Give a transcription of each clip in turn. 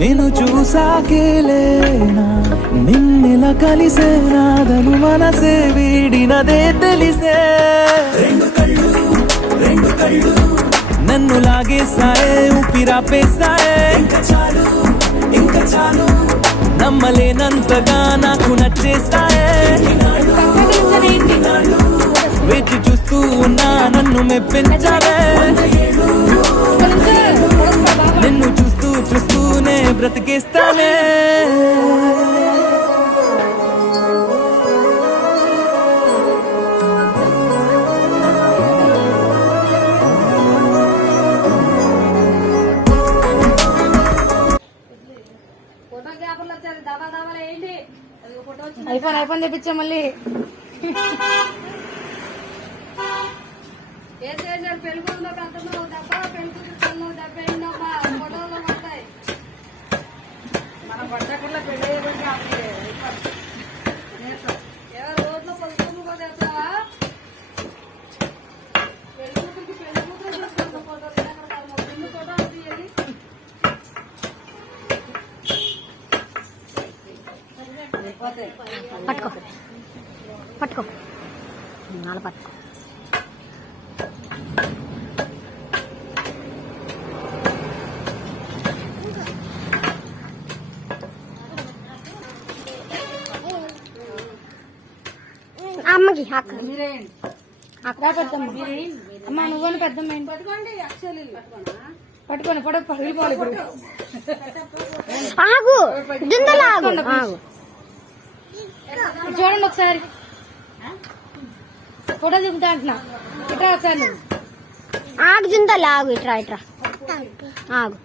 నేను చూసాకేలేనా నిన్నెలా కలిసేనాదను మనసే వీడినదే తెలిసే రెండు కళ్ళు నన్ను లాగేసాయే ఊపిరాపేసాయే ఇంకా చాలు నమ్మలేనంతగా నాకు నచ్చేసాయే వేచి చూస్తూ ఉన్నా నన్ను మెప్పించావే నిన్ను చూస్తూనే బ్రతికేస్తానే ఐఫోన్ తెప్పించా మళ్ళీ పెళ్ళికొందో కంటున్నావు డబ్బా పెళ్ళికొంటున్నావు డబ్బా ఏంటమ్మా ఫోటోలో పడతాయి మనం పడ్డకుండా పెళ్ళి ఎవరు రోడ్లో పలుకుతుంది కూడా తెస్తావా పెళ్ళికూతురికి పెళ్ళికూతురు తీసుకుంటాం ఫోటోలు పెళ్ళి ఫోటో తీయాలి పట్టుకో పట్టుకో నాలుగు పట్టుకో అమ్మకి అక్క పెద్దమ్మ అమ్మ నువ్వు పెద్దమ్మ పట్టుకోండి ఫోటో పగిలిపోవాలి ఇప్పుడు ఆగు ఆగు చూడండి ఒకసారి ఫోటో దిగుతా అంటున్నా ఇట్రా ఒకసారి నువ్వు ఆగు జింతలు ఆగు ఇట్రా ఆగు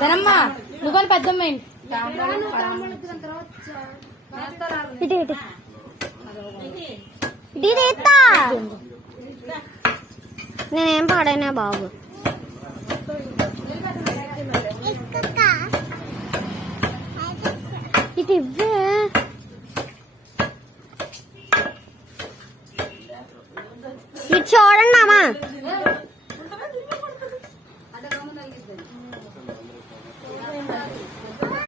ధనమ్మ నువ్వని పెద్దమ్మ నేనేం పాడైనా బాబు ఇటు